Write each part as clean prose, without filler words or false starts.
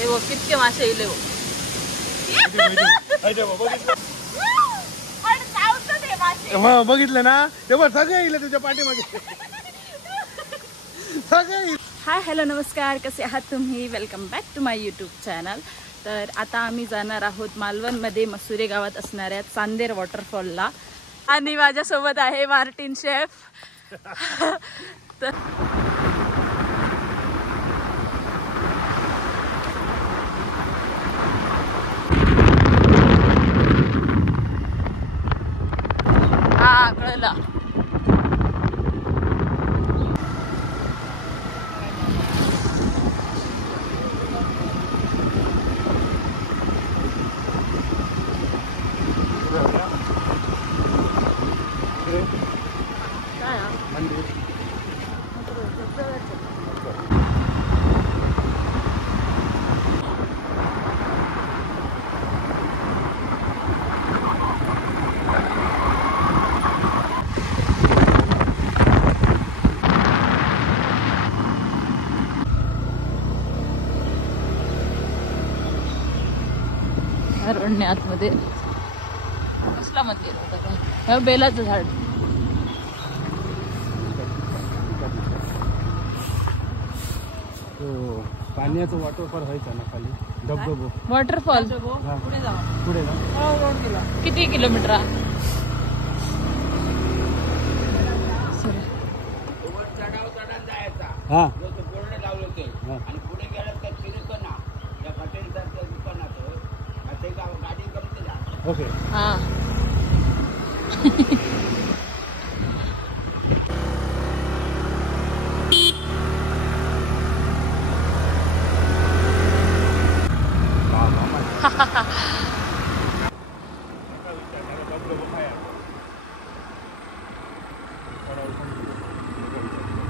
हे बघ कितके मासे येले बघ. बघितलं ना तेव्हा सगळे येईल तुझ्या पाठीमागे सगळे. हाय हॅलो नमस्कार, कसे आहात तुम्ही? Welcome back to my YouTube channel. तर आता आम्ही जाणार आहोत मालवणमध्ये मसुरे गावात असणाऱ्या चांदेर वॉटरफॉलला आणि माझ्यासोबत आहे मार्टिन शेफ. तर हा कळलं. आतमध्ये कसला मंदिर होतं काय? बेलाचं झाड. पाण्याचं वॉटरफॉल व्हायचं ना खाली धबधबो. वॉटरफॉल पुढे जा. किती किलोमीटर? हा ओके. हा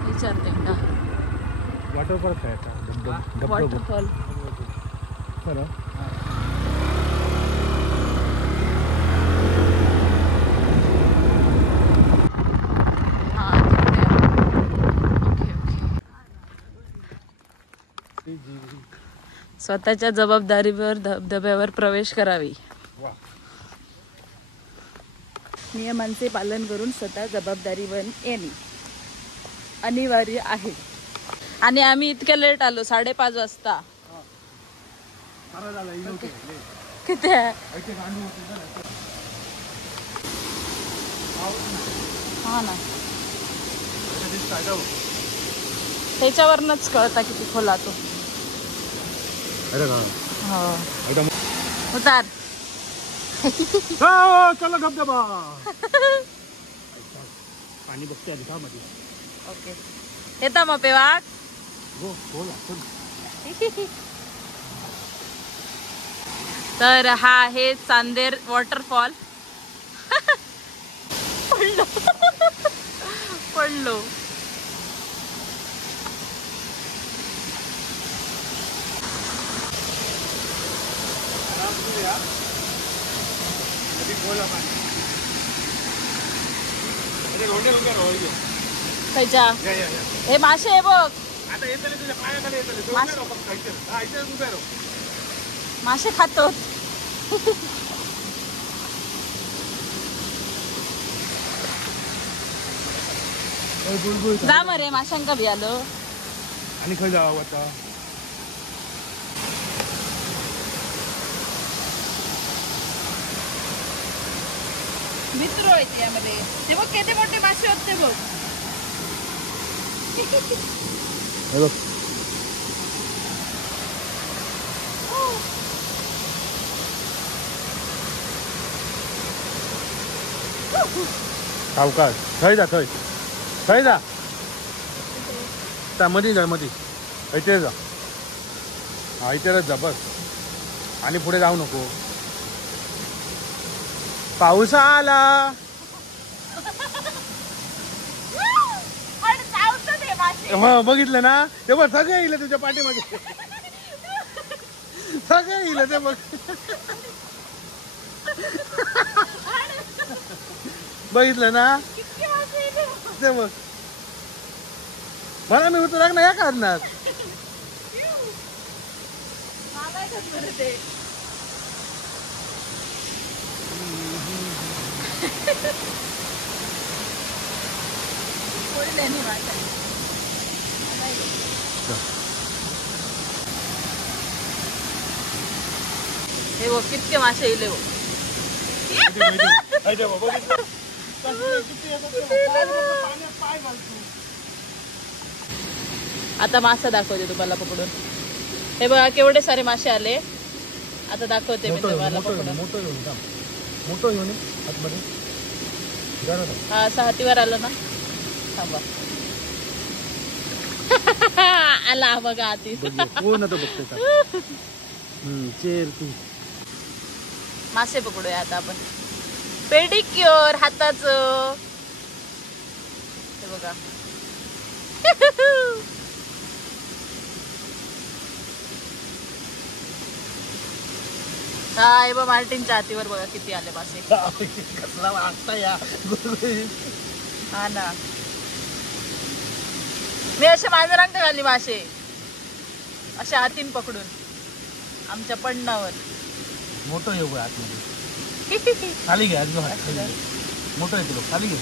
विचारते का वॉटरफॉल काय वॉटरफॉल खरं? स्वतःच्या जबाबदारीवर धबधब्यावर प्रवेश करावी. नियमांचे पालन करून स्वतः जबाबदारीवर येणे अनिवार्य आहे. आणि आम्ही इतक्या लेट आलो 5:30 वाजता. किती आहे? हा ना, त्याच्यावरनच कळता किती खोला तो. उतार. चला धबधबा. पाणी बघते आधी का मध्ये. ओके येता मग पेवाक. तर हा आहे चांदेर वॉटरफॉल. पडलो. खायच्या हे मासे आहे बघ. मासे खातो. जा मरे माशांका बी आलो. आणि खय जावं आता? मित्र होते यामध्ये. ते बघ किती मोठे मासे होते बघ. सावकाश थंय जा. थंय जा त्या मध्ये जा. मध्ये इथे जा. हा इथेच जा बस. आणि पुढे जाऊ नको. पाऊस आला. बघितलं ना तेव्हा सगळे येईल तुझ्या पाठीमागे सगळे येईल ते बघ. बघितलं ना ते बघ. मला मी उतराक नाही काढणार. खात बरं ते. पडले नाही मासा. हे बघ कितके मासे येले हो. आता मासा दाखवते तुम्हाला पकडून. हे बघा केवढे सारे मासे आले. आता दाखवते मी तुम्हाला पकडून. मोठं घेऊन आतमध्ये. हा असं हातीवर आलं ना. थांबा. आला बघा हाती. कोण आता बघते. मासे पकडूया आता आपण. पेडिक्युअर हाताचं. हे बघा. हा हे बघ मार्टिनच्या हातीवर बघा किती आले मासे. कसला वाटता या. हा ना. मी असे मांजरांक घाली मासे अशा हातीन पकडून आमच्या पडणावर. मोठं येऊ आतमध्ये. खाली घे. आधी खाली घे. मोठं येते लोक. खाली घे.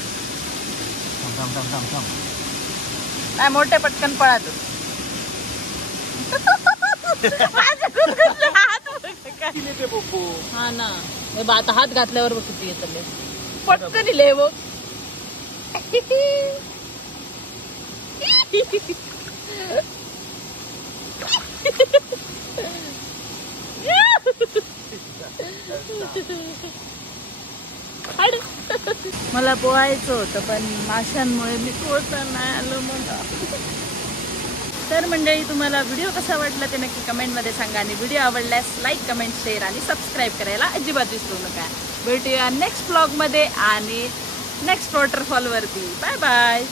थांब थांब थांब थांब. नाही मोठे पटकन पळा तू. हा ना. आता हात घातल्यावर बघ किती येतले. पटकन इले बघ. मला पोहायचं होतं पण माशांमुळे मी पोहता नाही आलं मला. तर मंडळी तुम्हाला व्हिडिओ कसा वाटला ते नक्की कमेंटमध्ये सांगा. आणि व्हिडिओ आवडल्यास लाईक कमेंट शेअर आणि सबस्क्राईब करायला अजिबात विसरू नका. भेटूया नेक्स्ट ब्लॉगमध्ये आणि नेक्स्ट वॉटरफॉल वरती. Bye bye.